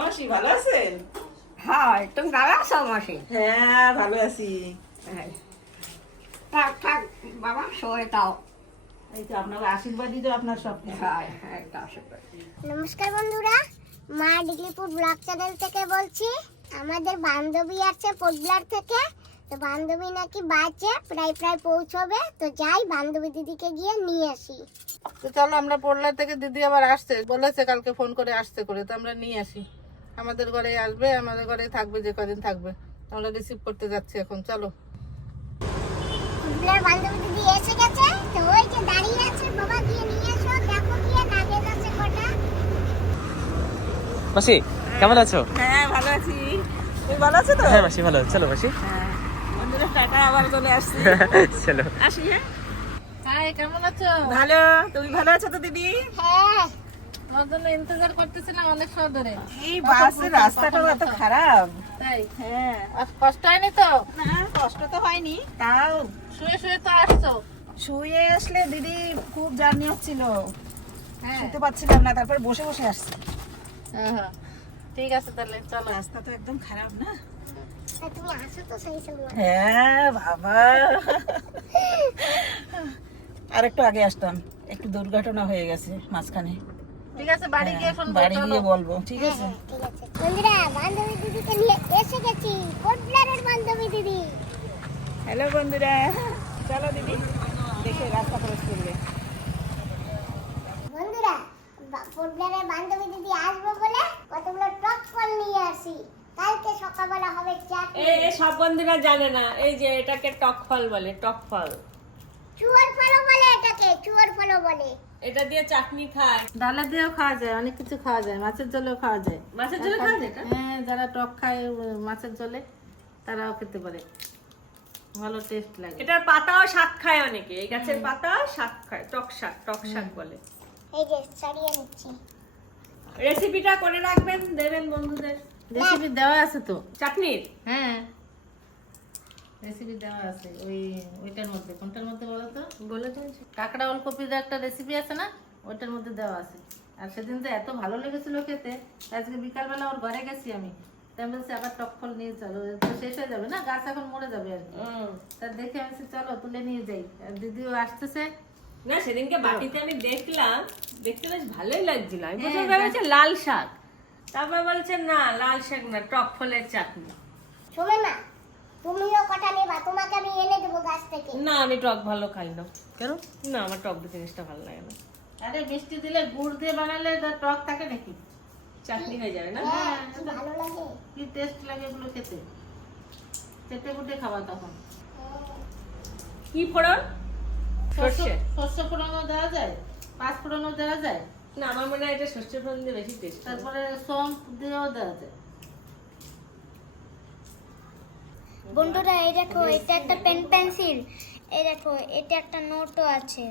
মাসি ভালো আছেন? হ্যাঁ, তুমি ভালো আছো মাসি? হ্যাঁ ভালো আছি। হ্যাঁ। থাক থাক বাবা, সরে দাও। এই তো আপনার আশীর্বাদই তো আপনার সব কিছু। হ্যাঁ হ্যাঁ, এটা আশীর্বাদ। নমস্কার বন্ধুরা, মা ডিগলিপুর ব্লগ চ্যানেল থেকে বলছি। আমাদের বান্ধবী আছে পোডলার থেকে, তো বান্ধবী নাকি বাজে প্রায় প্রায় পৌঁছবে, তো যাই বান্ধবী দিদিকে গিয়ে নিয়ে আসি। তো চলো আমরা পোডলার থেকে দিদি আবার আসছে বলেছে, কালকে ফোন করে আসতে করে, তো আমরা নিয়ে আসি। আমাদের ঘরে আসবে, আমাদের ঘরে থাকবে, যে কদিন থাকবে। আমরা রিসিভ করতে যাচ্ছি এখন, চলো। পোডলার বান্ধবী দিদি এসে গেছে, তো ওই যে দাঁড়িয়ে আছে। বাবা গিয়ে নিয়ে এসো, দেখো গিয়ে কাজে যাচ্ছে কটা। মাসি কেমন আছো? হ্যাঁ ভালো আছি। তুমি ভালো আছো তো? হ্যাঁ মাসি ভালো, চলো মাসি। হ্যাঁ বন্ধুরা টাটা, আবার চলে আসছি। চলো আসি। হ্যাঁ হাই, কেমন আছো? ভালো। তুমি ভালো আছো তো দিদি? হ্যাঁ, তোমার জন্য ইন্তজার করতেছিলাম অনেক সময় ধরে। এই বাসের রাস্তাটাও এত খারাপ। তাই হ্যাঁ আর কষ্ট হয়নি তো? না, কষ্ট তো হয়নি, তাও শুয়ে শুয়ে তো আসছো। শুয়ে আসলে দিদি খুব জার্নি হচ্ছিল, হ্যাঁ শুতে পারছিলাম না, তারপর বসে বসে আসছি। হ্যাঁ, ঠিক আছে তাহলে চলো। রাস্তা তো একদম খারাপ না? তা তুমি আসো তো সেই সময়। হ্যাঁ বাবা, আর একটু আগে আসতাম, একটু দুর্ঘটনা হয়ে গেছে মাঝখানে। ঠিক আছে, বাড়ি গিয়ে ফোন বাড়ি করো। গিয়ে বলবো, ঠিক হ্যাঁ আছে? হ্যাঁ, ঠিক আছে বন্ধুরা, বান্ধবী দিদিকে নিয়ে এসে গেছি। পোডলারের বান্ধবী দিদি। হ্যালো বন্ধুরা, চলো দিদি দেখে রাস্তা ক্রস করবে। বন্ধুরা, পোডলারের বান্ধবী দিদি আসবে বলে কতগুলো টক ফল নিয়ে আসি। কালকে সকালবেলা হবে চাটনি। এই সব বন্ধুরা জানে না, এই যে এটাকে টক ফল বলে, টক ফল। চুয়ার ফলও বলে এটাকে, চুয়ার ফলও বলে। এটা দিয়ে চাটনি খায়, ডালে দিয়েও খাওয়া যায়, অনেক কিছু খাওয়া যায়, মাছের ঝোলেও খাওয়া যায়। মাছের ঝোলে খায় না এটা? হ্যাঁ, যারা টক খায় মাছের ঝোলে, তারাও খেতে পারে, ভালো টেস্ট লাগে। এটার পাতাও শাক খায় অনেকে, এই গাছের পাতা শাক খায়, টক শাক বলে। এই যে ছাড়িয়ে নিচ্ছি। রেসিপিটা করে রাখবেন, দেবেন বন্ধুদের। রেসিপি দেওয়া আছে তো। চাটনির হ্যাঁ, রেসিপি দেওয়া আছে ওইটার মধ্যে। কোনটার মধ্যে বলো তো? বলে দেন। কাঁকড়া ওলকপির একটা রেসিপি আছে না, ওইটার মধ্যে দেওয়া আছে। আর সেদিন তো এত ভালো লেগেছিল খেতে, আজকে বিকালবেলা ওর ঘরে গেছি আমি, তাই আমি বলছি আবার টক ফল নিয়ে চলো, তো শেষ হয়ে যাবে না, গাছ এখন মরে যাবে আর কি। তা দেখে আমি বলছি চলো তুলে নিয়ে যাই, আর দিদিও আসতেছে। না, সেদিনকে বাটিতে আমি দেখলাম, দেখতে বেশ ভালোই লাগছিল। আমি হ্যাঁ, প্রথমে ভেবেছি লাল শাক, তারপর বলছে না লাল শাক না, টক ফলের চাটনি। শোনো না, তুমিও কটা নেবা, তোমাকে আমি এনে দেবো গাছ থেকে। না, আমি টক ভালো খাই না। কেন? না, আমার টক জিনিসটা ভালো লাগে না। আরে মিষ্টি দিলে গুড় দিয়ে বানালে তার টক থাকে নাকি? চাটনি হয়ে যাবে না? হ্যাঁ, কি ভালো লাগে। কি টেস্ট লাগে এগুলো খেতে, চেটে কুটে খাওয়া তখন। কি ফোড়ন? সর্ষে? শস্য ফোড়নও দেওয়া যায়, পাঁচ ফোড়নও দেওয়া যায়, না, আমার মনে হয় এটা সর্ষে ফোড়ন দিয়ে বেশি টেস্ট। তারপরে সোম্প দিয়েও দেওয়া যায়। বন্ধুরা এই দেখো, এটা একটা পেন পেন্সিল, এই দেখো এটা একটা নোটও আছে।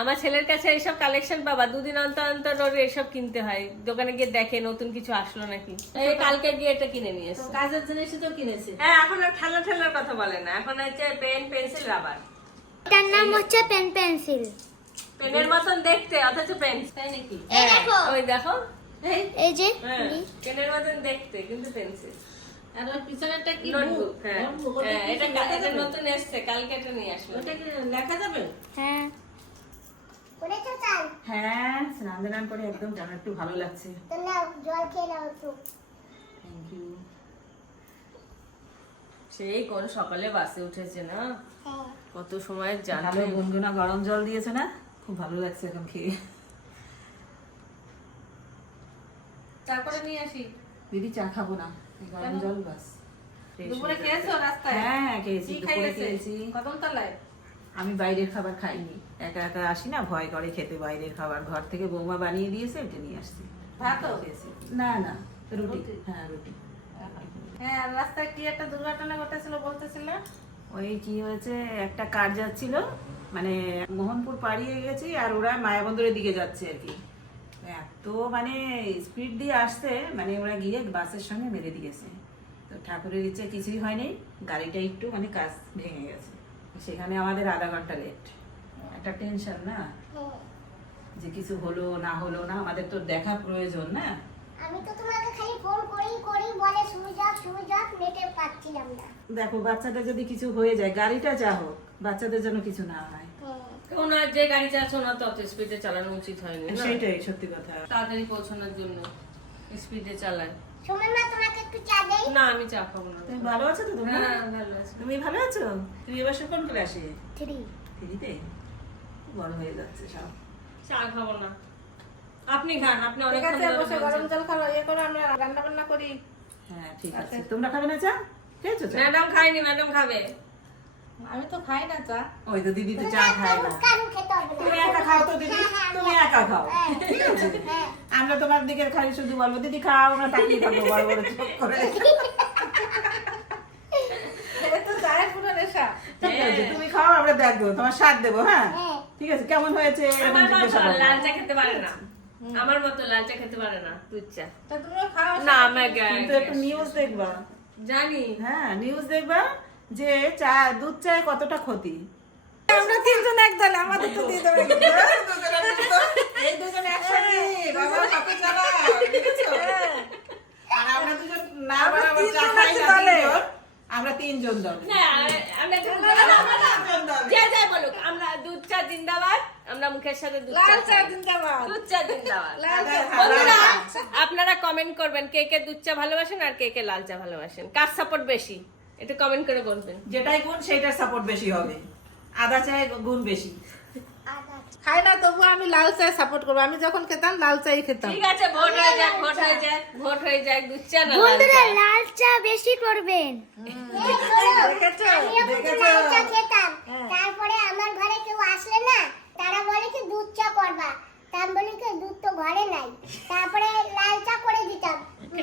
আমার ছেলের কাছে এইসব কালেকশন পাবা, দুদিন অন্তর অন্তর ওর এসব কিনতে হয়, দোকানে গিয়ে দেখে নতুন কিছু আসলো নাকি। এই কালকে গিয়ে এটা কিনে নিয়ে তো এসেছে। কাজের জিনিসই তো কিনেছি। হ্যাঁ, এখন আর ঠেলার কথা বলে না, এখন হচ্ছে পেন পেন্সিল রাবার। এটার নাম হচ্ছে পেন পেন্সিল। পেনের মতন দেখতে, অথচ পেন। তাই নাকি? এই দেখো, ওই দেখো, এই যে হ্যাঁ পেনের মতন দেখতে কিন্তু পেন্সিল। আর ওই পিছনেরটা কি? নোটবুক। হ্যাঁ নোটবুক, হ্যাঁ, এটা নতুন এসছে, কালকে এটা নিয়ে আসলো। ওটা কি লেখা যাবে? হ্যাঁ করেছো চাল? হ্যাঁ, স্নান দান করে একদম যেন একটু ভালো লাগছে। তো নাও জল খেয়ে নাও একটু। Thank you. সেই কোন সকালে বাসে উঠেছে না, হ্যাঁ, কত সময় ভালো জানলে। গুনগুনা গরম জল দিয়েছে না, খুব ভালো লাগছে এখন খেয়ে। তারপরে নিয়ে আসি। দিদি চা খাবো না, এই গরম জল বাস। দুপুরে খেয়েছো রাস্তায়? হ্যাঁ খেয়েছি, কি দুপুরে খাইয়েছে? খেয়েছি। কদম তলায়? আমি বাইরের খাবার খাইনি, একা একা আসি না, ভয় করে খেতে বাইরের খাবার। ঘর থেকে বৌমা বানিয়ে দিয়েছে, ওটা নিয়ে আসছি। ভাতও? খেয়েছি। না না, রুটি। রুটি? হ্যাঁ রুটি। হ্যাঁ, আর রাস্তায় কি একটা দুর্ঘটনা ঘটেছিল বলতেছিল? ওই কি হয়েছে, একটা কার যাচ্ছিল, মানে মোহনপুর পাড়িয়ে গেছি, আর ওরা মায়াবন্দরের দিকে যাচ্ছে আর কি। এত মানে স্পিড দিয়ে আসছে, মানে ওরা গিয়ে বাসের সঙ্গে মেরে দিয়েছে। তো ঠাকুরের ইচ্ছে কিছুই হয়নি, গাড়িটা একটু মানে কাজ ভেঙে গেছে। সেখানে আমাদের আধা ঘন্টা লেট। একটা টেনশন না, হ্যাঁ। যে কিছু হলো না হলো না, আমাদের তো দেখা প্রয়োজন না। আমি তো তোমাকে খালি ফোন করি বলে সুইচ অফ নেটে পাচ্ছিলাম না। দেখো বাচ্চাদের যদি কিছু হয়ে যায়, গাড়িটা যা হোক, বাচ্চাদের যেন কিছু না হয়। ওনার যে গাড়ি চালাচ্ছে ওনার তো অত স্পিডে চালানো উচিত হয়নি না? সেটাই সত্যি কথা। তাড়াতাড়ি পৌঁছানোর জন্য স্পিডে চালায়। সুমন মা তোমাকে একটু চা দেই? না আমি চা খাবো না। তুমি ভালো আছো তো? তোমরা হ্যাঁ ভালো আছে। তুমি ভালো আছো? তুমি এবার কোন ক্লাসে? 3 3-তে? বড় হয়ে যাচ্ছে সব। চা খাবো না, আপনি খান। আপনি ঠিক অনেকক্ষণ আছে, ধরে বসে বলছেন। গরম জল খাওয়া ইয়ে করে আমরা রান্না বান্না করি। হ্যাঁ ঠিক আছে। তোমরা খাবে না চা? খেয়েছো চা? ম্যাডাম খাইনি, ম্যাডাম খাবে। আমি তো খাই না চা। ওই তো দিদি তো চা খায় না। কারণ খেতে হবে না। তুমি একা খাও তো দিদি, তুমি একা খাও। ঠিক আছে? হ্যাঁ। আমরা তোমার দিকে খালি শুধু বলবো দিদি খাও, আমরা তাকিয়ে থাকবো বড় বড় চোখ করে। এ তো চায়ের পুরো নেশা। ঠিক আছে, তুমি খাও, আমরা দেখবো, তোমার স্বাদ দেবো। হ্যাঁ হ্যাঁ। ঠিক আছে, কেমন হয়েছে এরকম আমার জিজ্ঞাসা মতো করবো। লাল চা খেতে পারে না, আমার মতো লাল চা খেতে পারে না, দুধ চা। তা তুমিও খাও। না আমার কিন্তু একটু নিউজ দেখবা। জানি। হ্যাঁ নিউজ দেখবা যে চা, দুধ চায় কতটা ক্ষতি। আমরা তিনজন এক দলে, আমাদের তো দিয়ে দেবে। এই দুজন একসাথে বাবা কত জ্বালা, দেখেছো? আর আমরা দুজন না বরাবর চা খাই না, তিনজন। আমরা তিনজন দলে। না, আমরা যে যাই বলুক, আমরা দুধ চা জিন্দাবাদ, আমরা মুখের সাথে দুধ চা লাল চা খাই। জিন্দাবাদ। দুধ চা জিন্দাবাদ। লাল চা। বন্ধুরা, আপনারা কমেন্ট করবেন কে কে দুধ চা ভালোবাসেন আর কে কে লাল চা ভালোবাসেন, কার সাপোর্ট বেশি একটু কমেন্ট করে বলবেন। যেটাই গুণ সেটার সাপোর্ট বেশি হবে, আদা চায় গুণ বেশি। খাই না তবু আমি লাল চা সাপোর্ট করবো। আমি যখন খেতাম লাল চাই খেতাম। ঠিক আছে, ভোট হয়ে যাক, ভোট হয়ে যাক, ভোট হয়ে যাক, দুধ চা না লাল বন্ধুরা চা। লাল চা বেশি করবেন। আমিও কিন্তু লাল চা খেতাম। তারপরে আমার ঘরে কেউ আসলে না, তারা বলে কি দুধ চা করবা, তা আমি বলি কি দুধ তো ঘরে নাই, তারপরে লাল চা করে দিতাম।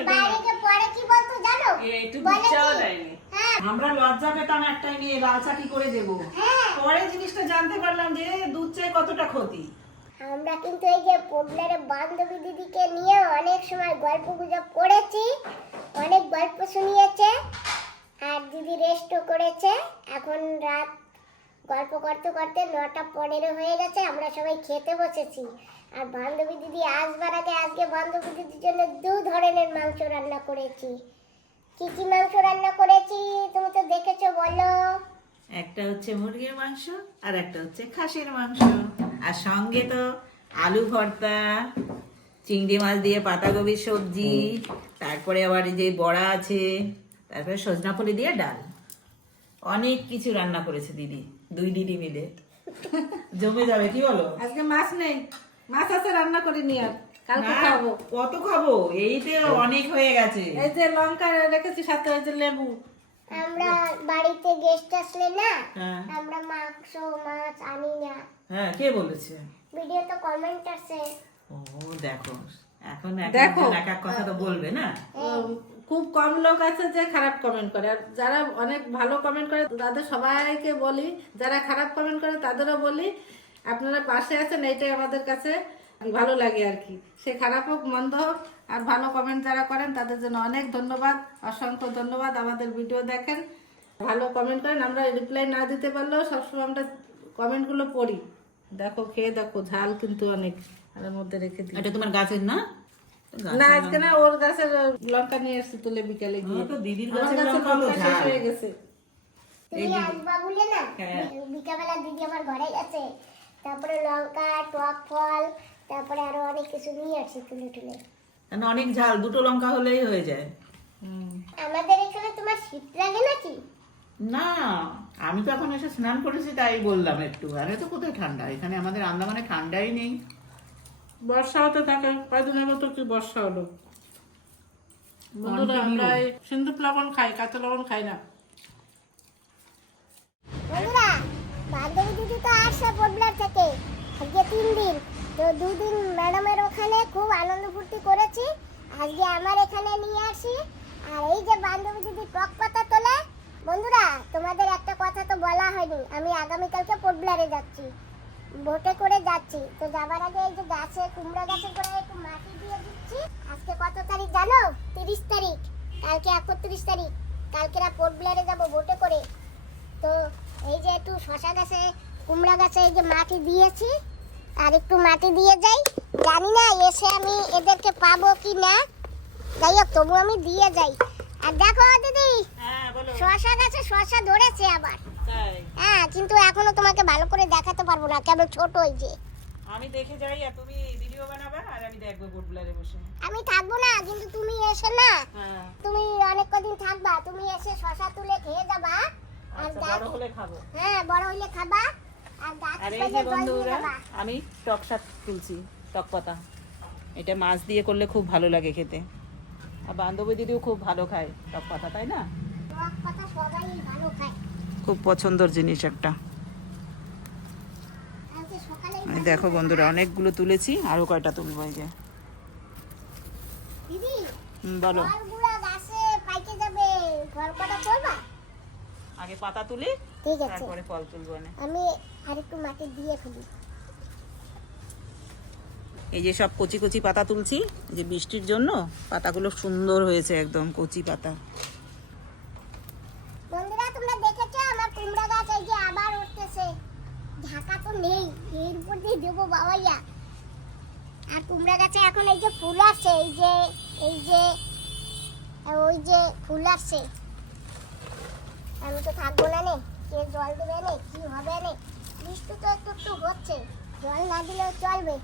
বাইরে কে পরে কি বলতো জানো? একটু দুধ বলে চাও কি? দেয়নি। হ্যাঁ আমরা লজ্জা পেতাম একটাই নিয়ে, লাল চা কি করে দেবো। হ্যাঁ। পরে জিনিসটা জানতে পারলাম যে দুধ চায় কতটা ক্ষতি। আমরা কিন্তু এই যে পোডলারের বান্ধবী দিদিকে নিয়ে অনেক সময় গল্প গুজব করেছি, অনেক গল্প শুনিয়েছে, আর দিদি রেস্টও করেছে। এখন রাত গল্প করতে করতে 9:15 হয়ে গেছে, আমরা সবাই খেতে বসেছি। আর বান্ধবী দিদি আসবার আগে আজকে বান্ধবী দিদির জন্য 2 ধরনের মাংস রান্না করেছি। কি কি মাংস রান্না করেছি তুমি তো দেখেছো, বলো। একটা হচ্ছে মুরগির মাংস আর একটা হচ্ছে খাসির মাংস, আর সঙ্গে তো আলু ভর্তা, চিংড়ি মাছ দিয়ে পাতাকপির সবজি, তারপরে আবার এই যে বড়া আছে, তারপরে সজনা ফুলি দিয়ে ডাল। অনেক কিছু রান্না করেছে দিদি, 2 দিদি মিলে। জমে যাবে, কি বলো? আজকে মাছ নেই, মাছ আছে রান্না করে নিয়ে আর কালকে না, খাবো। কত খাবো, এই তো অনেক হয়ে গেছে। এই যে লঙ্কা রেখেছি সাথে, ওই যে লেবু। আমরা বাড়িতে গেস্ট আসলে না, হ্যাঁ আমরা মাংস মাছ আনি না। হ্যাঁ, কে বলেছে? ভিডিও তো কমেন্ট আছে। ও দেখো, এখন দেখো। এক এক কথা তো বলবে না। খুব কম লোক আছে যে খারাপ কমেন্ট করে, আর যারা অনেক ভালো কমেন্ট করে তাদের সবাইকে বলি, যারা খারাপ কমেন্ট করে তাদেরও বলি আপনারা পাশে আছেন, এইটাই আমাদের কাছে ভালো লাগে আর কি। সে খারাপ হোক মন্দ হোক, আর ভালো কমেন্ট যারা করেন তাদের জন্য অনেক ধন্যবাদ, অসংখ্য ধন্যবাদ। আমাদের ভিডিও দেখেন, ভালো কমেন্ট করেন, আমরা রিপ্লাই না দিতে পারলেও সবসময় আমরা কমেন্টগুলো পড়ি। দেখো খেয়ে দেখো, ঝাল কিন্তু অনেক, এর মধ্যে রেখে দিই। এটা তোমার গাছের না? না আজকে না, ওর গাছের লঙ্কা নিয়ে এসেছি তুলে বিকালে গিয়ে। তো দিদির আমার গাছের গাছের লঙ্কা তো লঙ্কা শেষ ঝাল। হয়ে গেছে। তুমি আসবা বলে না, হ্যাঁ। বিকাবেলা দিদি আমার ঘরে গেছে, তারপরে লঙ্কা টক ফল, তারপরে আরো অনেক কিছু নিয়ে আসছে তুলে তুলে। না, অনেক ঝাল, 2টো লঙ্কা হলেই হয়ে যায়। আমাদের এখানে তোমার শীত লাগে নাকি? না, আমি তো এখন এসে স্নান করেছি তাই বললাম একটু। আরে তো কোথায় ঠান্ডা, এখানে আমাদের আন্দামানে ঠান্ডাই নেই। বর্ষা হতে থাকে, কয়দিনের মতো কি বর্ষা হলো। বন্ধুরা আমরা এই সিন্ধুক লবণ খাই, কাঁচা লবণ খাই না। বন্ধুরা, বান্ধবী দিদি তো আসছে পোডলার থেকে, আজকে 3 দিন, তো 2 দিন ম্যাডামের ওখানে খুব আনন্দ ফুর্তি করেছি, আজকে আমার এখানে নিয়ে আসি। আর এই যে বান্ধবী দিদি টক পাতা তোলে, বন্ধুরা তোমাদের একটা কথা তো বলা হয়নি, আমি আগামীকালকে পোডলারে যাচ্ছি, বোটে করে যাচ্ছি। তো যাবার আগে এই যে গাছে, কুমড়া গাছে করে একটু মাটি দিয়ে দিচ্ছি। আজকে কত তারিখ জানো? 30 তারিখ, কালকে 31 তারিখ, কালকে পোডলারে যাব বোটে করে। তো এই যে একটু শশা গাছে, কুমড়া গাছে এই যে মাটি দিয়েছি, আর একটু মাটি দিয়ে যাই। জানি না এসে আমি এদেরকে পাবো কি না, যাই হোক তবু আমি দিয়ে যাই। আর দেখো দিদি, হ্যাঁ বলো। শশা গাছে শশা ধরেছে আবার। তাই হ্যাঁ, কিন্তু এখনো তোমাকে ভালো করে দেখাতে পারবো না, কেবল ছোট ওই যে। আমি দেখে যাই আর তুমি ভিডিও বানাবা আর আমি দেখবো ফুটবলারে বসে। আমি থাকবো না, কিন্তু তুমি এসে না, হ্যাঁ তুমি অনেক কদিন থাকবা, তুমি এসে শশা তুলে খেয়ে যাবা। আর আচ্ছা, গাছ, বড় হলে খাবো। হ্যাঁ বড় হইলে খাবা। আর গাছ আর এই পেলে যে জল দিয়ে বন্ধুরা, দেবা। আমি টক শাক তুলছি, টক পাতা। এটা মাছ দিয়ে করলে খুব ভালো লাগে খেতে। আর বান্ধবী দিদিও খুব ভালো খায় টক পাতা, তাই না? টক পাতা সবাই ভালো খায়। খুব পছন্দের জিনিস একটা। আজকে সকালে এই দেখো বন্ধুরা, অনেকগুলো তুলেছি, আরো কয়টা তুলবো। এই যে দিদি, বলো। ফলগুলো গাছে পাইকে যাবে, ফল কটা করবা? আগে পাতা তুলি, ঠিক আছে, তারপরে ফল তুলবো না। আমি আরেকটু মাটি দিয়ে ফেলি। এই যে সব কচি কচি পাতা তুলছি, এই যে বৃষ্টির জন্য পাতাগুলো সুন্দর হয়েছে, একদম কচি পাতা। বন্ধুরা তোমরা দেখেছো আমার কুমড়া গাছ এই যে আবার উঠতেছে। ঢাকা তো নেই, এর উপর দিয়ে দেবো বাবাইয়া। আর কুমড়া গাছে এখন এই যে ফুল আসছে, এই যে ওই যে ফুল আসছে। আমি তো থাকবো না নে, কে জল দেবে নে, কি হবে নে। বৃষ্টি তো একটু একটু হচ্ছে, জল না দিলেও চলবে।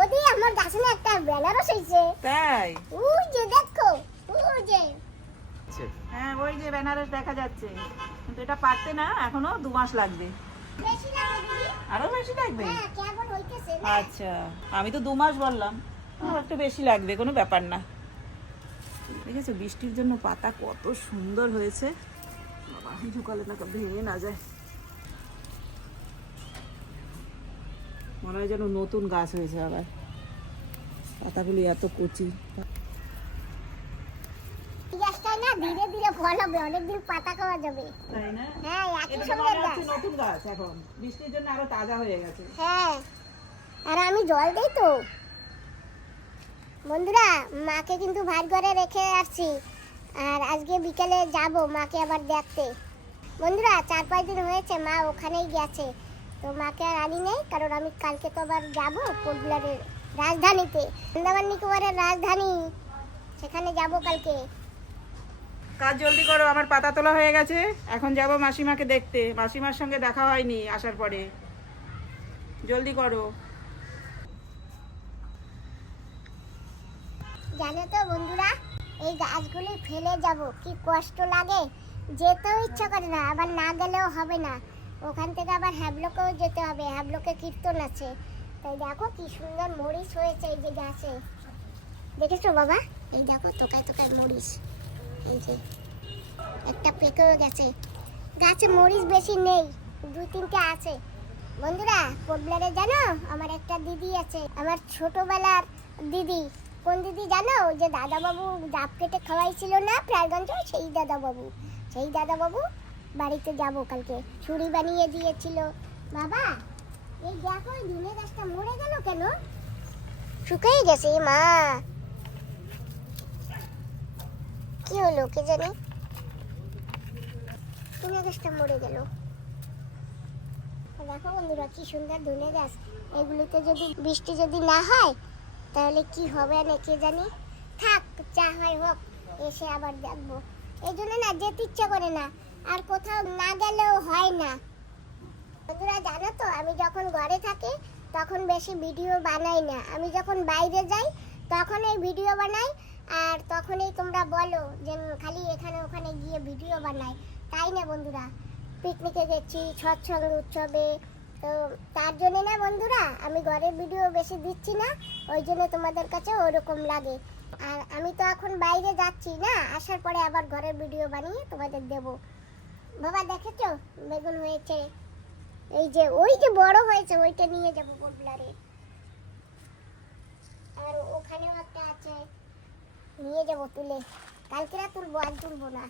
ওদি আমার গাছে না একটা বেনারস হয়েছে, তাই? ওই যে দেখো, ওই যে। হ্যাঁ ওই যে বেনারস দেখা যাচ্ছে, কিন্তু এটা পারতে না, এখনো 2 মাস লাগবে। বেশি লাগবে দিদি? আরো বেশি লাগবে? হ্যাঁ, কেবল হইতেছে না। আচ্ছা, আমি তো 2 মাস বললাম, আর একটু বেশি লাগবে, কোনো ব্যাপার না। দেখেছো বৃষ্টির জন্য পাতা কত সুন্দর হয়েছে। বাবা, ঝুঁকালে না ভেঙে না যায়, মনে হয় যেন নতুন গাছ হয়েছে আবার। পাতাগুলি এত কচি। এই গাছটায় না ধীরে ধীরে ফল হবে, অনেকদিন পাতা খাওয়া যাবে। তাই না? হ্যাঁ, একই এটা সঙ্গে মনে গাছ। হচ্ছে নতুন গাছ, এখন বৃষ্টির জন্য আরো তাজা হয়ে গেছে। হ্যাঁ, আর আমি জল দেই তো। বন্ধুরা, মাকে কিন্তু ভাত ঘরে রেখে আসছি, আর আজকে বিকেলে যাব মাকে আবার দেখতে। বন্ধুরা 4-5 দিন হয়েছে মা ওখানেই গেছে, তো মাকে আর আনি নেই, কারণ আমি কালকে তো আবার যাবো কোটবিলারের রাজধানীতে, আন্দামান নিকোবরের রাজধানী, সেখানে যাব কালকে। কাজ জলদি করো, আমার পাতা তোলা হয়ে গেছে, এখন যাব মাসিমাকে দেখতে। মাসিমার সঙ্গে দেখা হয়নি আসার পরে, জলদি করো। জানো তো বন্ধুরা, এই গাছগুলি ফেলে যাব, কি কষ্ট লাগে, যেতেও ইচ্ছা করে না, আবার না গেলেও হবে না। ওখান থেকে আবার হ্যাবলকেও যেতে হবে, হ্যাবলকে কীর্তন আছে। তাই দেখো কি সুন্দর মরিচ হয়েছে এই যে গাছে, দেখেছো বাবা? এই দেখো তোকায় তোকায় মরিচ, এই যে একটা পেকেও গেছে। গাছে মরিচ বেশি নেই, 2-3টে আছে। বন্ধুরা কোটবিলারে জানো আমার একটা দিদি আছে, আমার ছোটবেলার দিদি। কোন দিদি জানো? ওই যে দাদাবাবু ডাব কেটে খাওয়াইছিল না প্রায়গঞ্জে, সেই দাদাবাবু বাড়িতে যাব কালকে, ছুরি বানিয়ে দিয়েছিল। বাবা এই দেখো এই ধনে গাছটা মরে গেল কেন? শুকিয়ে গেছে মা, কি হলো কে জানে, ধনে গাছটা মরে গেল। দেখো বন্ধুরা কি সুন্দর ধনে গাছ, এগুলিতে যদি বৃষ্টি যদি না হয় তাহলে কি হবে না কে জানি। থাক, যা হয় হোক, এসে আবার দেখবো। এই জন্য না যেতে ইচ্ছা করে না, আর কোথাও না গেলেও হয় না। বন্ধুরা জানো তো, আমি যখন ঘরে থাকি তখন বেশি ভিডিও বানাই না, আমি যখন বাইরে যাই তখন এই ভিডিও বানাই। আর তখনই তোমরা বলো যে খালি এখানে ওখানে গিয়ে ভিডিও বানাই, তাই না বন্ধুরা? পিকনিকে গেছি, সৎসঙ্গ উৎসবে, তো তার জন্য না বন্ধুরা আমি ঘরের ভিডিও বেশি দিচ্ছি না, ওই জন্য তোমাদের কাছে ওরকম লাগে। আর আমি তো এখন বাইরে যাচ্ছি না, আসার পরে আবার ঘরের ভিডিও বানিয়ে তোমাদের দেব। বাবা দেখেছো বেগুন হয়েছে, এই যে ওই যে বড় হয়েছে ওইটা নিয়ে যাবো কোটবিলারে। আর ওখানেও একটা আছে, নিয়ে যাবো তুলে, কালকে তুলবো, আজ তুলবো না।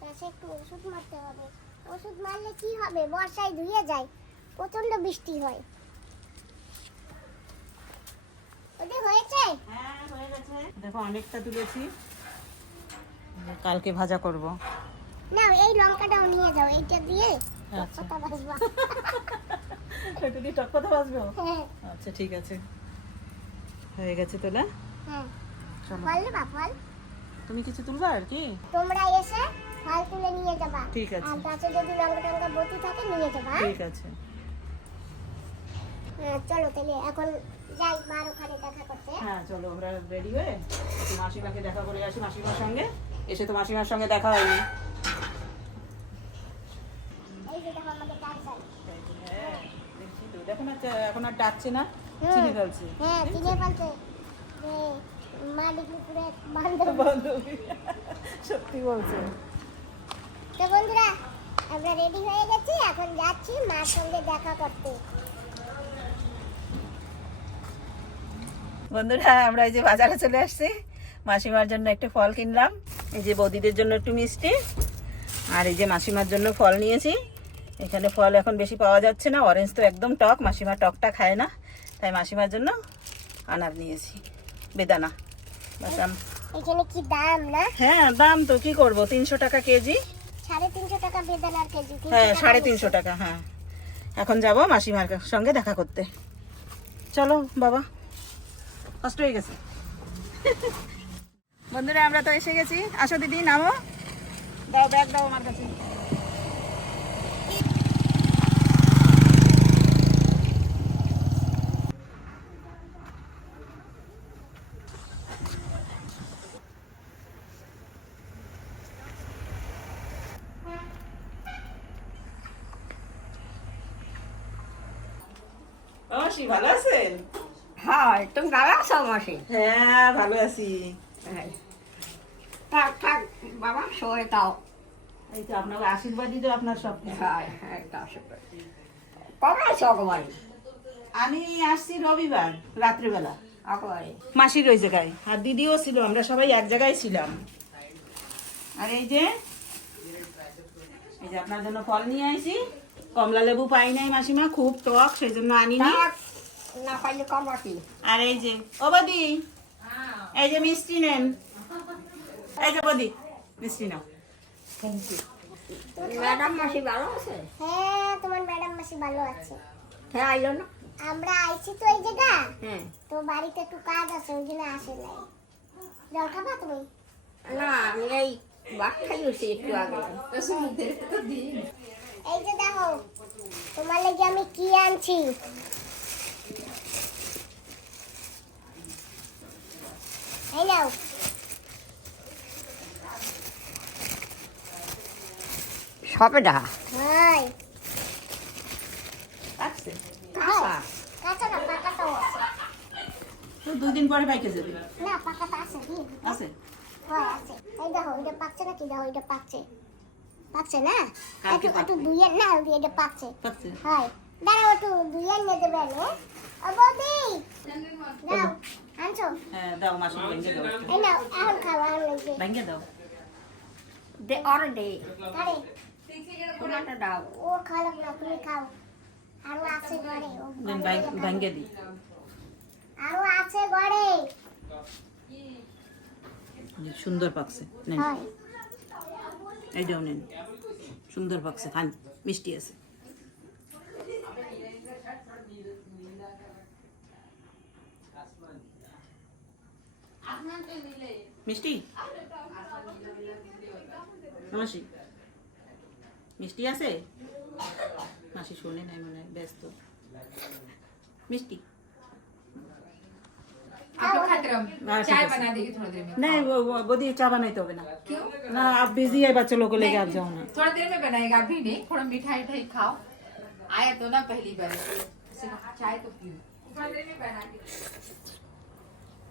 গাছে একটু ওষুধ মারতে হবে, ওষুধ মারলে কি হবে, বর্ষায় ধুয়ে যায়, প্রচন্ড বৃষ্টি হয়। ওদের হয়েছে? হ্যাঁ হয়ে গেছে, দেখো অনেকটা তুলেছি, কালকে ভাজা করব। না এই লঙ্কাটাও নিয়ে যাও, এইটা দিয়ে আচ্ছা। কথা বলবো। একটু দিয়ে টক কথা বাজবো? হ্যাঁ আচ্ছা ঠিক আছে, হয়ে গেছে তোলা। হ্যাঁ চলো, ফল নেবা ফল? তুমি কিছু তুলবা আর কি? তোমরা এসে ফল তুলে নিয়ে যাবা। ঠিক আছে। আর গাছে যদি লঙ্কা টঙ্কা বতি থাকে নিয়ে যাবা। ঠিক আছে। হ্যাঁ চলো তাহলে এখন যাই মার ওখানে দেখা করতে। হ্যাঁ চলো, আমরা রেডি হয়ে একটু মাসিমাকে দেখা করে আসি। মাসিমার সঙ্গে এসে তো মাসিমার সঙ্গে দেখা হয়নি। এই যে দেখো আমাদের ডাক্তার। হ্যাঁ দেখছি তো, দেখো না এখন আর ডাকছে না, হুম। চিনে ফেলছে। হ্যাঁ চিনে ফেলছে যে মা ডিগ্রিপুরে বান্ধবী। বান্ধবী, সত্যি বলছে। তো বন্ধুরা আমরা রেডি হয়ে গেছি, এখন যাচ্ছি মার সঙ্গে দেখা করতে। বন্ধুরা আমরা এই যে বাজারে চলে আসছি, মাসিমার জন্য একটু ফল কিনলাম। এই যে বৌদিদের জন্য একটু মিষ্টি, আর এই যে মাসিমার জন্য ফল নিয়েছি। এখানে ফল এখন বেশি পাওয়া যাচ্ছে না, অরেঞ্জ তো একদম টক, মাসিমা টকটা খায় না, তাই মাসিমার জন্য আনার নিয়েছি, বেদানা। বাস এখানে কি দাম না? হ্যাঁ দাম তো কি করব, 300 টাকা কেজি। 350 টাকা বেদানার কেজি। 300 হ্যাঁ টাকা 350 টাকা। হ্যাঁ এখন যাব মাসিমার সঙ্গে দেখা করতে। চলো বাবা, কষ্ট হয়ে গেছে। বন্ধুরা আমরা তো এসে গেছি, আসো দিদি নামো, দাও ব্যাগ দাও আমার কাছে। মাসি ভালো আছেন? হ্যাঁ তুমি ভালো আছো মাসি? হ্যাঁ ভালো আছি। থাক থাক বাবা সরে দাও। এই তো আপনার আশীর্বাদই তো আপনার সব কিছু। হ্যাঁ হ্যাঁ কবে আছো অকবারে? আমি আসছি রবিবার রাত্রেবেলা, অকবারে মাসির ওই জায়গায়, আর দিদিও ছিল, আমরা সবাই এক জায়গায় ছিলাম। আর এই যে আপনার জন্য ফল নিয়ে আইছি। কমলা লেবু পাই নাই মাসিমা, খুব টক, সেই জন্য আনিনি। না পাইলে কবা কি? আর এই যে ও বদি, এই যে মিষ্টি নেন, এই যে বদি মিষ্টি নাও। ম্যাডাম মাসি ভালো আছে? হ্যাঁ তোমার ম্যাডাম মাসি ভালো আছে। হ্যাঁ আইলো না? আমরা আইছি তো এই জায়গা, হ্যাঁ তো বাড়িতে একটু কাজ আছে ওই জন্য আসে নাই। জল খাবা তুমি? না আমি এই ভাত খাইছি একটু আগে। এই যে দেখো তোমার লাগি আমি কি আনছি। এই নাও। সবেদা হাই আছে কাঁচা কাঁচা না পাকাটাও আছে। তো 2 দিন পরে পাইকে যাবে। না পাকাটা আছে কি? আছে হ্যাঁ আছে। এই দেখো এটা পাকছে নাকি? দেখো এটা পাকছে, পাকছে না? কালকে একটু পাকবে। দুইয়ের না এটা পাকছে। পাকছে। হাই দাঁড়াও একটু দুইয়ের নিয়ে দেবে না? অবদি দাও আনছো? হ্যাঁ দাও মাসি, ভেঙে দাও, এই নাও এখন খাও আর লাগবে। ভেঙে দাও। দে অর দে আরে ওনাটা দাও। ও খাও না তুমি খাও, আরো আছে ঘরে। ও দেন ভেঙে দিই। আরো আছে ঘরে। সুন্দর পাকছে, নেন হাই এইটাও নেন, সুন্দর পাকছে, খান, মিষ্টি আছে। মিষ্টি মাসি, মিষ্টি আছে? মাসি শোনে নাই মনে হয়, ব্যস্ত। মিষ্টি हाँ, चाय बना देगी थोड़ी देर में। नहीं वो बोदी चाय बनाते होगे ना। क्यों? ना आप बिजी है, बच्चों लोग को लेके आप जाओ ना। थोड़ा देर में बनाएगा, अभी नहीं, थोड़ा मिठाई उठाई खाओ, आया तो ना पहली बार, चाय तो पियो, थोड़ा देर में बना के।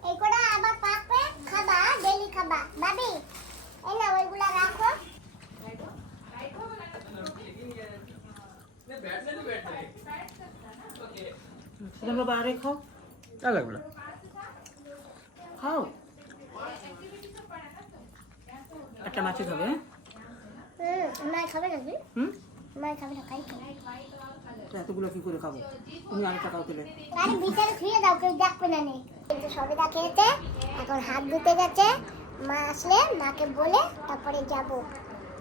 এই কোটা আবার পাকবে, খাবা, ডেইলি খাবা। ভাবি এই না ওইগুলা রাখো। चलो बाहर खाओ, क्या लगला খাও। একটা মাছি খাবে? মাই খাবে নাকি? হুম, মাই খাবে না, খাই। এতগুলো কি করে খাবো? তুমি আরেকটা খাও তেলে। আরে ভিতরে শুয়ে দাও, কেউ দেখবে না নে। কিন্তু সবেদা খেয়েছে, এখন হাত ধুতে গেছে। মা আসলে মাকে বলে তারপরে যাব।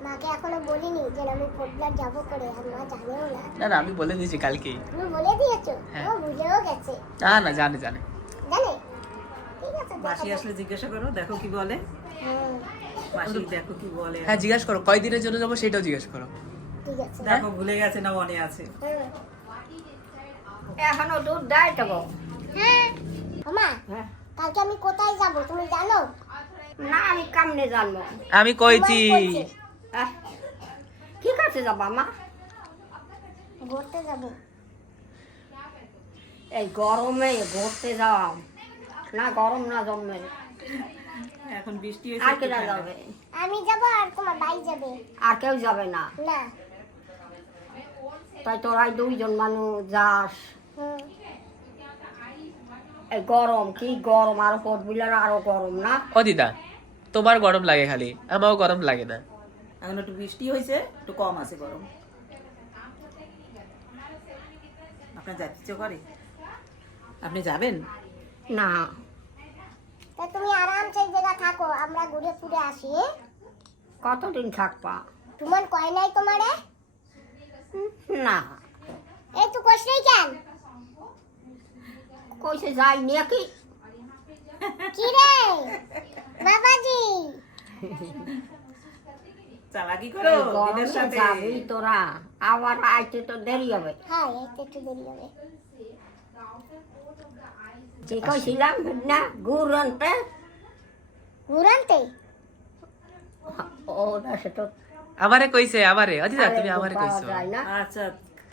মাকে এখনো বলিনি যে আমি পোটলার যাবো করে, আর মা জানেও না। না না আমি বলে দিয়েছি কালকেই। তুমি বলে দিয়েছো? হ্যাঁ। ও ভুলেও গেছে। না না জানে জানে? ঠিক আছে, মাসি দেখো। আসলে জিজ্ঞাসা করো, দেখো কি বলে। হুম, মাসি দেখো কি বলে। হ্যাঁ জিজ্ঞাসা করো কয় দিনের জন্য যাবো সেটাও জিজ্ঞাসা করো। ঠিক আছে। দেখো ভুলে গেছে না মনে আছে। হুম। এখনো দুধ দেয় তো গো। হ্যাঁ মা, হ্যাঁ। কালকে আমি কোথায় যাব তুমি জানো? না আমি কামনে জানবো। আমি কইছি। তোমায় বলছে, আহ, কি কাছে যাবা মা? ঘুরতে যাব। এই গরমে ঘুরতে যাওয়া না, গরম না জন্মে। এখন বৃষ্টি আর হয়েছে, কেনা যাবে? আমি যাব আর তোমার ভাই যাবে। আর কেউ যাবে না। না। তাই তোরাই দুইজন মানুষ যাস। হুম। এই গরম, কি গরম, আরো পথ বিলার আরো গরম না? ও দিদা তোমার গরম লাগে খালি, আমারও গরম লাগে না। এখন একটু বৃষ্টি হয়েছে, একটু কম আছে গরম। আপনার যেতে ইচ্ছে করে? আপনি যাবেন? না তা তুমি আরামসে এই জায়গা থাকো, আমরা ঘুরে ফুরে আসি। কতদিন থাকবা? তোমার কয় নাই তোমারে? না এই তো কষ্টই কেন? কইছে যাই নাকি? কি রে বাবাজি? চালাকি করো এই গরমে দিনের সাথে। যাবি তোরা, আবার আইতে তো দেরি হবে। হ্যাঁ, এই তো একটু দেরি হবে। যে কইছিলাম না গুড় আনতে, ঘুরানতে? ওটা সে তো আমারে কইছে, আমারে ও দিদা তুমি আমারে পাওয়া কইছো। যায় না। আচ্ছা,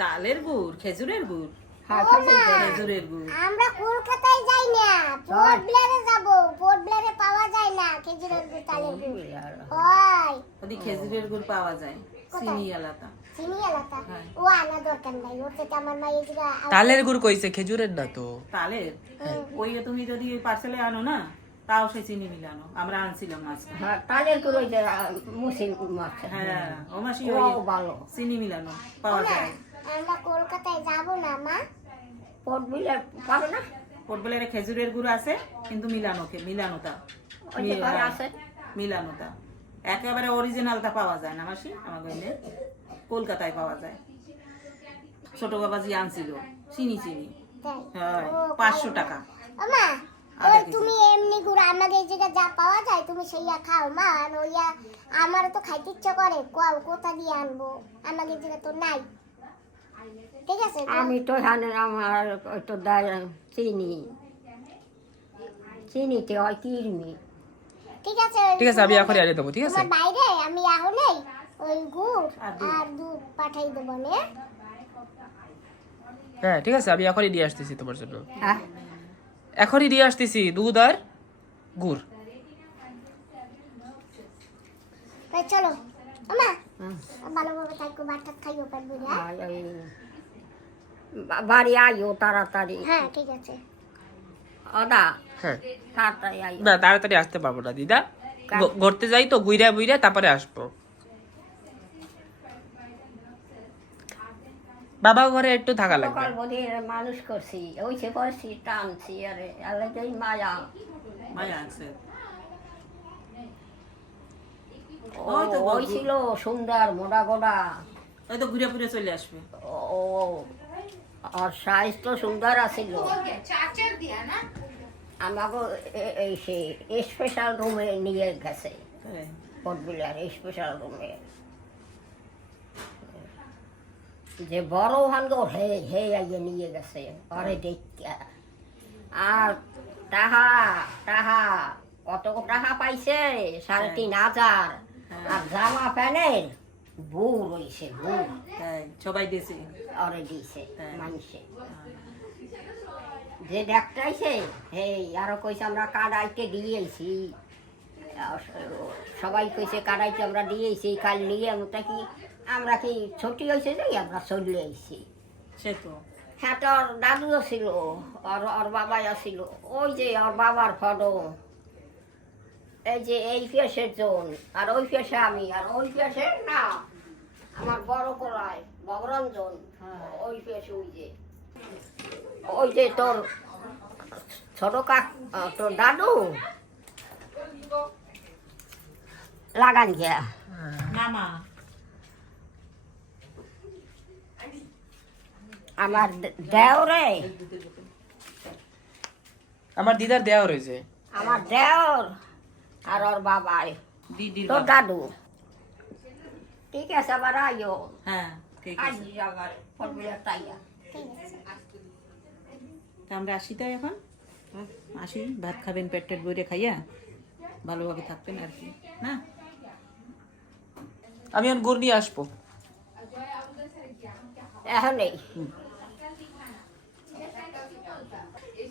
তালের গুড়, খেজুরের গুড়, হ্যাঁ, ও মা, খেজুরের গুড়। আমরা কলকাতায় যাই না, পোর্ট ব্লেয়ারে যাব। পোর্ট ব্লেয়ারে পাওয়া যায় না খেজুরের গুড়, তালের গুড়। ওই ওদি খেজুরের গুড় পাওয়া যায়, চিনি আলাদা। চিনি এলাকা। হ্যাঁ। ও আনা দরকার নাই, ওর থেকে আমার মা এই জায়গা তালের গুড় কইছে, খেজুরের না তো। তালের ওই তুমি যদি পার্সেলে আনো না, তাও সে চিনি মিলানো। আমরা আনছিলাম আজকে। হ্যাঁ, তালের গুঁড়ো যে মুসিম মাছ, হ্যাঁ, ও মাসি ও ওই ভালো। চিনি মিলানো পাওয়া যায়। আমরা কলকাতায় যাব না মা। পট বিলে পারো না? পোর্টবেলারে খেজুরের গুড় আছে, কিন্তু মিলানোটা ওই যে ঘরে আছে। মিলানোটা একেবারে অরিজিনালটা পাওয়া যায় না মাসি। আমাকে এনে কলকাতায় পাওয়া যায়। ছোট বাবাজি আনছিল চিনি চিনি। তাই? হ্যাঁ, ও, 500 টাকা। ও মা, আধা ওই কেজি। তুমি এমনি গুড় আমাদের এই জায়গায় যা পাওয়া যায় তুমি সেইয়া খাও মা। আর ওইয়া আমারও তো খাইতে ইচ্ছা করে, কোথা দিয়ে আনবো? আমাদের জায়গা তো নাই। ঠিক আছে? আমি তো জানি আমার ওই তো দেয় চিনি, চিনিতে হয় কিরমি। ঠিক আছে, ঠিক আছে আমি এখনই আনিয়ে দেবো, ঠিক আছে? তোমার বাইরে আমি আহলেই ওই গুড় আর দুধ। আর দুধ পাঠাই দেবো নে। হ্যাঁ ঠিক আছে আমি এখনই নিয়ে আসতেছি তোমার জন্য। হ্যাঁ, এখনই নিয়ে আসতেছি দুধ আর গুড়। তাই চলো আমা, হুম। ভালোভাবে থাকো, ভাত খাইও পারবো না। আর ওই বাড়ি আইও তাড়াতাড়ি। হ্যাঁ ঠিক আছে। ওদা হ্যাঁ তাড়াতাড়ি আইও। না তাড়াতাড়ি আসতে পারবো না দিদা, ঘুরতে যাই তো গুইরা বুইরা তারপরে আসবো। বাবা ঘরে একটু থাকা লাগবে। সকাল বধি মানুষ করছি, ওই সে করছি টানছি, আরে আলাদাই মায়া। মায়া আছে। ওই তো ওই ছিল সুন্দর মোটা গোটা, ওই তো ঘুরে ফিরে চলে আসবে। ও আর সাইজ তো সুন্দর আছিল। চাচের দিয়া না আমাকে এই সে স্পেশাল রুমে নিয়ে গেছে, হ্যাঁ। পটবিলার স্পেশাল রুমে। যে বড় হাঙ্গো হে হে আইয়ে নিয়ে গেছে আরে দেখতে। আর টাহা টাহা কত টাকা পাইছে? 3,500। আর জামা প্যান্টের বউ রয়েছে, বউ হ্যাঁ, সবাই দিয়েছে। আরে দিছে হ্যাঁ। মানুষে। যে দেখতেছে হে আরো কইছে আমরা কাটাইতে দিয়েছি, সবাই কইছে কাটাইতে আমরা দিয়েছি, কাল নিয়ে কি আমরা কি ছুটি হয়েছে যে আমরা চলে আইছি। সে তো হ্যাঁ, তোর দাদুও ছিল, ওর বাবাও ছিল। ওই যে ওর বাবার ফটো, এই যে এই ফেসের জন, আর ওই ফেসে আমি, আর ওই ফেসে না আমার বড় করায় বগরঞ্জন, ওই ফেস ওই যে তোর ছোট তোর দাদু লাগান গিয়া মামা আমার দেওরে, আমার দিদার দেওয়া রয়েছে। আমার দেওর আর ওর বাবাই, দিদির তোর বাবা। দাদু। ঠিক আছে, আবার আইও। হ্যাঁ ঠিক আজ আছে। আবার ফটবিলের তাইয়া। তা আমরা আসি তাই এখন আসি, ভাত খাবেন পেট টেট বইরে খাইয়া ভালোভাবে থাকবেন আর কি না। আমি এখন গুড় নিয়ে আসবো। এখনই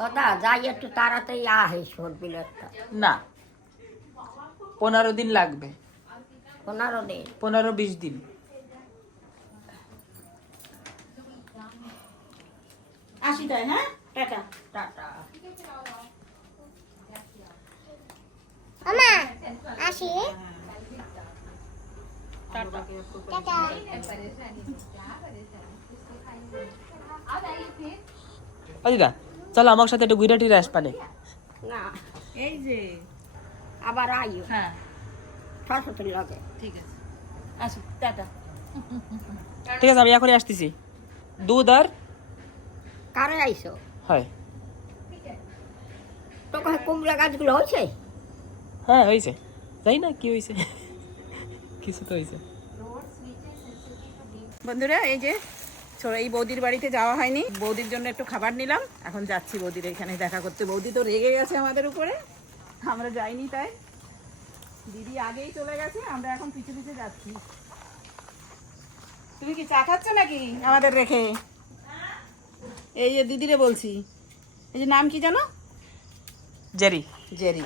কথা যাই, একটু তাড়াতাড়ি আহিস ফটবিলেরটা। না, 15 দিন লাগবে, 15 দিন। 15-20 দিন। আসি তাই, হ্যাঁ টাটা। টাটা। আমা আসি টাটা। ও দিদা, চলো আমার সাথে একটু ঘুরে টুরে আসবানে। না, এই যে আবার আইও হ্যাঁ সরস্বতীর লগে। ঠিক আছে, আসি টাটা। ঠিক আছে, আমি এখনই আসতেছি। দুধ আর কারে আইসো? হয়। তো কয় কুমড়া গাছগুলো হয়েছে? হ্যাঁ হয়েছে, যাই না কি হয়েছে, কিছু তো হয়েছে। বন্ধুরা এই যে এই বৌদির বাড়িতে যাওয়া হয়নি, বৌদির জন্য একটু খাবার নিলাম, এখন যাচ্ছি বৌদির এখানে দেখা করতে। বৌদি তো রেগে গেছে আমাদের উপরে, আমরা যাইনি তাই। দিদি আগেই চলে গেছে, আমরা এখন পিছু পিছু যাচ্ছি। তুমি কি চা খাচ্ছ নাকি আমাদের রেখে? এই যে দিদিরে বলছি, এই যে নাম কি জানো? জেরি। জেরি।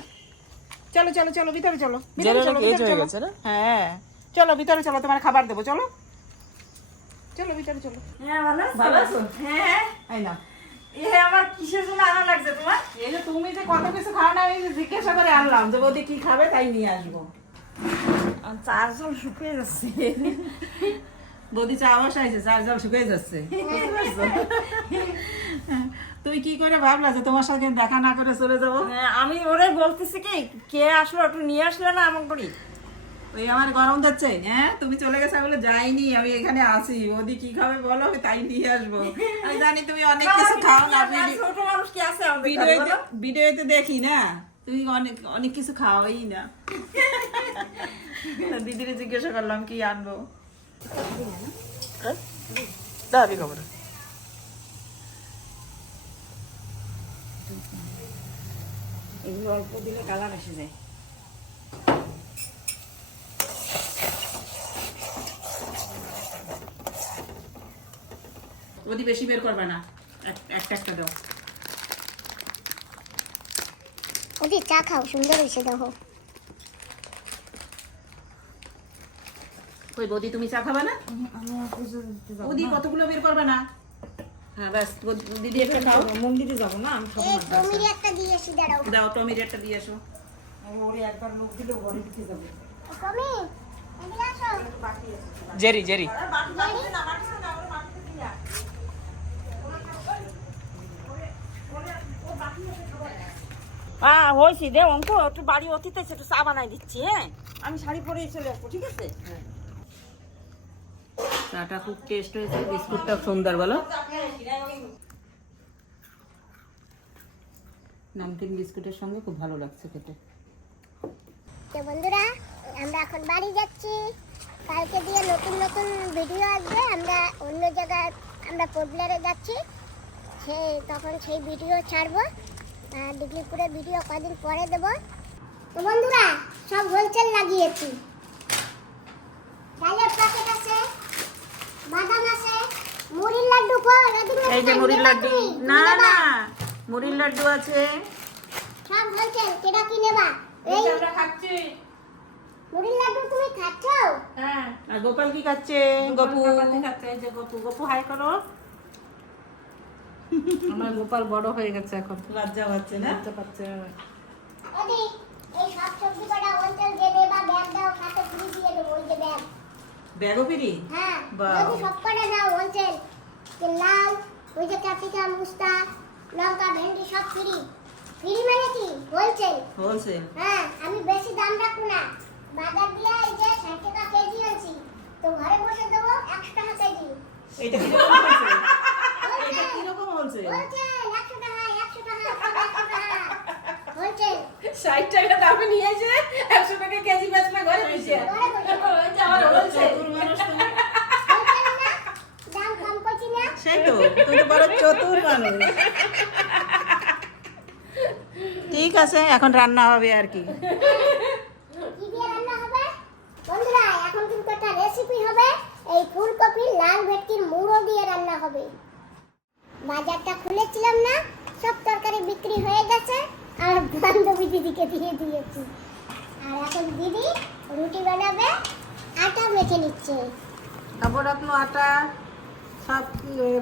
চলো চলো চলো ভিতরে চলো, ভিতরে জেরির চলো, age ভিতরে হয়ে চলো। গেছে না? হ্যাঁ চলো ভিতরে চলো, তোমার খাবার দেবো, চলো চলো ভিতরে চলো। হ্যাঁ ভালো আছো? ভালো আছো? হ্যাঁ এই না, এ আমার কিসের জন্য আনা লাগছে তোমার? এই যে তুমি যে কত কিছু খাও না, আমি জিজ্ঞাসা করে আনলাম যে বৌদি কি খাবে তাই নিয়ে আসবো। আমার চার জল শুকিয়ে যাচ্ছে। বৌদি চা বসাইছে, চার জল শুকিয়ে যাচ্ছে। তুই কি করে ভাবলা যে তোমার সাথে দেখা না করে চলে যাবো? হ্যাঁ, আমি ওরাই বলতেছি কি কে আসলো একটু নিয়ে আসলে না এমন করি। ওই আমার গরম যাচ্ছে, হ্যাঁ তুমি চলে গেছে বলে যাইনি, আমি এখানে আছি, বৌদি কি খাবে বলো আমি তাই নিয়ে আসবো। আমি জানি তুমি অনেক কিছু খাও না, ছোট মানুষ কি আছে আমাদের ঘরে, ভিডিওতে বলো? ভিডিওতে দেখি না তুমি অনেক অনেক কিছু খাওয়াই না। তা দিদিরে জিজ্ঞাসা করলাম কি আনবো। দা আমি খবর। এগুলো অল্প দিলে কালার এসে যায়। বৌদি বেশি বের করবে না, একটা একটা দাও। ওদি চা খাও, সুন্দর হয়েছে দেখো। ওই বৌদি তুমি চা খাবে না? বৌদি কতগুলো বের করবে না। হ্যাঁ ব্যাস, দিদি একটা খাও। মন্দিরে যাবো না, আমি খাবো এই তুমি একটা দিয়েছি, দাঁড়াও। দাও টমির একটা দিয়ে এসো। ওরে একবার লোক দিলে ঘরে ঢুকে যাবে। কমি এদিকে আসো। Jerry Jerry. হ্যাঁ হয়েছি রে অঙ্ক, একটু বাড়ি অতীতে একটু চা বানাই দিচ্ছি। হ্যাঁ আমি শাড়ি পরে চলে আসবো, ঠিক আছে? চাটা খুব টেস্ট হয়েছে, বিস্কুটটা সুন্দর বলো। নামকিন বিস্কুটের সঙ্গে খুব ভালো লাগছে খেতে। তো বন্ধুরা আমরা এখন বাড়ি যাচ্ছি, কালকে দিয়ে নতুন নতুন ভিডিও আসবে। আমরা অন্য জায়গায়, আমরা পোডলারে যাচ্ছি, তখন সেই ভিডিও ছাড়বো। ডিগলিপুরে ভিডিও কদিন পরে দেবো। তো বন্ধুরা সব হোলসেল লাগিয়েছি, ডালের প্যাকেট আছে, বাদাম আছে, মুড়ির লাড্ডু এই যে মুড়ির লাড্ডু, না না মুড়ির লাড্ডু আছে, সব হোলসেল। কেটা কি নেবা? এই আমরা খাচ্ছি। মুড়ির লাড্ডু তুমি খাচ্ছ? হ্যাঁ, আর গোপাল কি খাচ্ছে? গপু খাচ্ছে। এই যে গপু, গপু হাই করো। আমার গোপাল বড় হয়ে গেছে এখন, লজ্জা পাচ্ছে না? লজ্জা পাচ্ছে। ওদি এই সব সবজি কটা হোলসেল দিয়ে দেবা, ব্যাগ দাও, সাথে ফ্রি দিয়ে দেবো। ওই যে ব্যাগ, ব্যাগও ফিরি? হ্যাঁ বাহ। যদি সব কটা দাও হোলসেল, লাল ওই যে ক্যাপসিকাম, উস্তা, লঙ্কা, ভেন্ডি সব ফ্রি। ফ্রি মানে কি? হোলসেল। হোলসেল। হ্যাঁ আমি বেশি দাম রাখবো না, বাজার দিয়ে এই যে 60 টাকা কেজি আনছি, তো ঘরে বসে দেবো 100 টাকা কেজি। এটা কিরকম হচ্ছে? এটা কিরকম হচ্ছে? বলছেন 100 টাকা 100 টাকা 100 টাকা বলছেন 60 টাকা দামে নিয়ে এসে 100 টাকা কেজি বেচনা ঘরে বসে ঘরে বসে ওই যে আমার বলছে চতুর মানুষ তুমি। বলছেন না দাম কম করছি না। সেই তো, তুমি তো বড় চতুর মানুষ। ঠিক আছে, এখন রান্না হবে আর কি। কি দিয়ে রান্না হবে বন্ধুরা? এখন কিন্তু একটা রেসিপি হবে, এই ফুলকপি লাল ভেটকির মুড়ো দিয়ে রান্না হবে। বাজারটা খুলেছিলাম না, সব তরকারি বিক্রি হয়ে গেছে, আর বান্ধবী দিদিকে দিয়ে দিয়েছি। আর এখন দিদি রুটি বানাবে, আটা মেখে নিচ্ছে। নবরত্ন আটা সব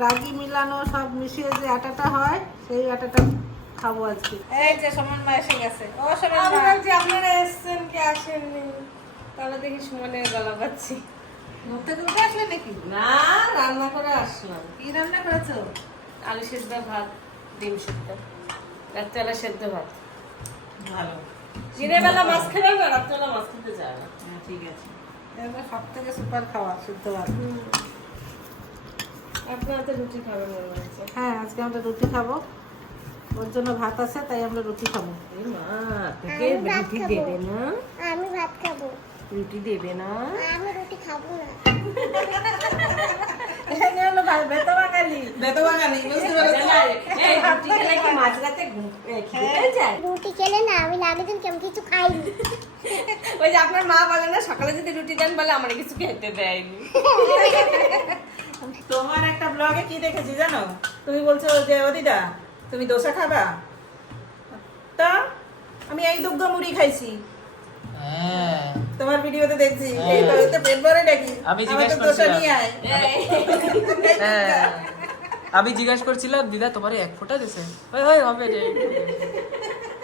রাগি মিলানো সব মিশিয়ে যে আটাটা হয় সেই আটাটা খাবো আজকে। এই যে সমান মা এসে গেছে। ও সমান আমি মা, ভাবছি আপনারা এসছেন কি আসেননি, তাহলে দেখি সুমনের গলা পাচ্ছি। ঘুরতে ঘুরতে আসলে নাকি? না, রান্না করে আসলাম। কি রান্না করেছো? আলু সেদ্ধ, ভাত, ডিম সেদ্ধ, রাত্রেবেলা সেদ্ধ ভাত। ভালো। দিনের বেলা মাছ খেলাম না, রাত্রেবেলা মাছ খেতে যায় না। হ্যাঁ, ঠিক আছে। এবার সব থেকে সুপার খাওয়া শুদ্ধ ভাত। আপনারা তো রুটি খাবেন মনে হচ্ছে। হ্যাঁ, আজকে আমরা রুটি খাবো, ওর জন্য ভাত আছে তাই আমরা রুটি খাবো। এই মা, আমি ভাত রুটি খাবো। দেবে না? আমি ভাত খাবো। রুটি দেবে না? আমি রুটি খাবো না। এখানে হলো বেতো বাঙালি। বেতবাগানি, বুঝতে পেরেছো? এই রুটি খেলে কি মাঝরাতে খিদে পেয়ে যায়? রুটি খেলে না, আমি আগের দিন কেমন কিছু খাইনি। ওই যে আপনার মা বলে না, সকালে যদি রুটি দেন বলে আমার কিছু খেতে দেয়নি। তোমার একটা ব্লগে কি দেখেছি জানো? তুমি বলছো যে ও দিদা তুমি দোসা খাবা, তা আমি এই দুগ্ধ মুড়ি খাইছি। হ্যাঁ তোমার ভিডিওতে দেখছি। এই তো, এতে পেট ভরে নাকি? আমি জিজ্ঞেস আমাকে দোসা করছিলাম। নিয়ে আয়। হ্যাঁ, আমি জিজ্ঞাসা করছিলাম দিদা তোমার এক ফোঁটা দিছে? ওই হবে রে।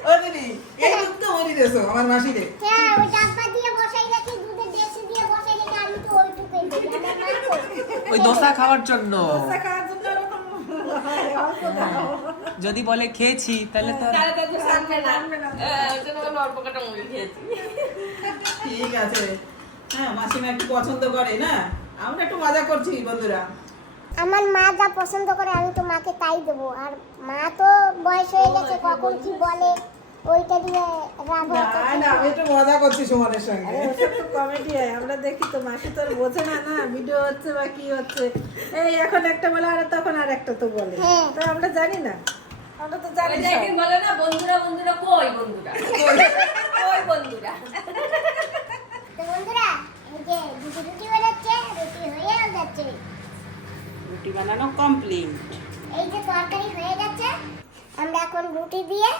ও দিদি, এই দুগ্ধ মুড়ি দেছো আমার মাসিরে। হ্যাঁ, ওই ডাব্বা দিয়ে বসাই রাখি, দুধে দেশি দিয়ে বসাই রাখি, আমি তো ওইটুকুই দিই। আমার মা তো ওই দোসা খাওয়ার জন্য। খাওয়ার জন্য এরকম অল্প দাও। যদি বলে খেয়েছি তাহলে তো আর- তাহলে তো জানবে না। ওই জন্য বললো অল্প কটা মুড়ি খেয়েছি। ঠিক আছে। হ্যাঁ, মাসিমা একটু পছন্দ করে না, আমরা একটু মজা করছি বন্ধুরা। আমার মা যা পছন্দ করে আমি তো মাকে তাই দেবো। আর মা তো বয়স হয়ে গেছে, কখন কি বলে ওইটা দিয়ে রাগ হয়। না না, আমি একটু মজা করছি সুমনের সঙ্গে। আরে ওসব তো কমেডি হয়, আমরা দেখি তো, মাসি তো আর বোঝে না না ভিডিও হচ্ছে বা কি হচ্ছে। এই এখন একটা বলে আর তখন আর একটা তো বলে, হ্যাঁ। তো আমরা জানি না, আমরা তো জানি ওই যে সব। একদিন বলে না, বন্ধুরা বন্ধুরা কই বন্ধুরা, কই বন্ধুরা। তো বন্ধুরা, এই যে দিদি রুটি বানাচ্ছে, রুটি হয়েও যাচ্ছে। রুটি বানানো কমপ্লিট। এই যে তরকারি হয়ে গেছে, আমরা এখন রুটি দিয়ে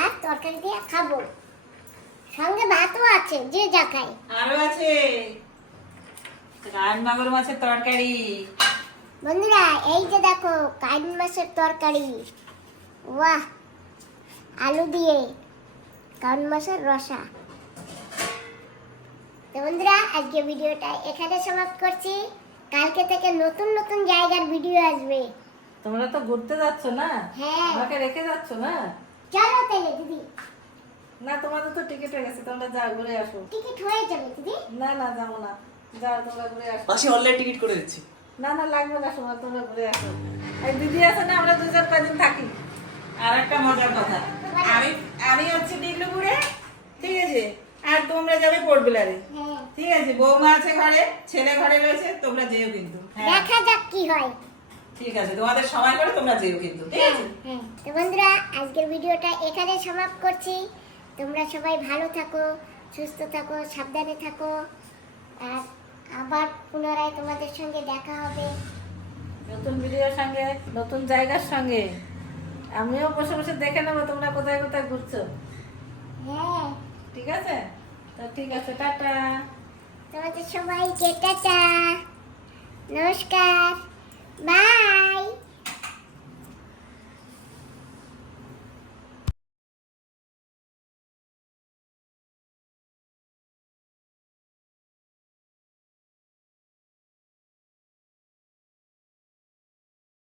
আর তরকারি দিয়ে খাবো। সঙ্গে ভাতও আছে, যে যা খায়। আরো আছে রাজমাগুর মাছের তরকারি। বন্ধুরা, এই যে দেখো কাইন মাছের তরকারি, বাহ, আলু দিয়ে কাইন মাছের রসা। তো বন্ধুরা, আজকে ভিডিওটা এখানে সমাপ্ত করছি। কালকে থেকে নতুন নতুন জায়গার ভিডিও আসবে। তোমরা তো ঘুরতে যাচ্ছ না, হ্যাঁ। আমাকে রেখে যাচ্ছ না? চলো তাহলে দিদি, না, তোমাদের তো টিকিট হয়ে গেছে, তোমরা যাও ঘুরে আসো। টিকিট হয়ে যাবে দিদি। না না, যাবো না, যাও তোমরা ঘুরে আসো। মাসি অনলাইন টিকিট করে দিচ্ছি। না না, লাগবে না, সময় তোমরা ঘুরে আসো। এই দিদি আছে না, আমরা 2-4 দিন থাকি। আর একটা মজার কথা, আমি হচ্ছে ডিগলুপুরে, ঠিক আছে, আর তোমরা যাবে পোর্টবিলারে। হ্যাঁ, ঠিক আছে, বৌমা আছে ঘরে, ছেলে ঘরে রয়েছে, তোমরা যেও কিন্তু। হ্যাঁ, দেখা যাক কি হয়। ঠিক আছে, তোমাদের সময় করে তোমরা যেও কিন্তু, ঠিক আছে। হ্যাঁ, তো বন্ধুরা, আজকের ভিডিওটা এখানে সমাপ্ত করছি। তোমরা সবাই ভালো থাকো, সুস্থ থাকো, সাবধানে থাকো। আর আবার পুনরায় তোমাদের সঙ্গে দেখা হবে। নতুন ভিডিওর সঙ্গে, নতুন জায়গার সঙ্গে। আমিও বসে বসে দেখে নেবো তোমরা কোথায় কোথায় ঘুরছো। হ্যাঁ, ঠিক আছে? তো ঠিক আছে, টাটা। তোমাদের সবাইকে টাটা, নমস্কার, বাই।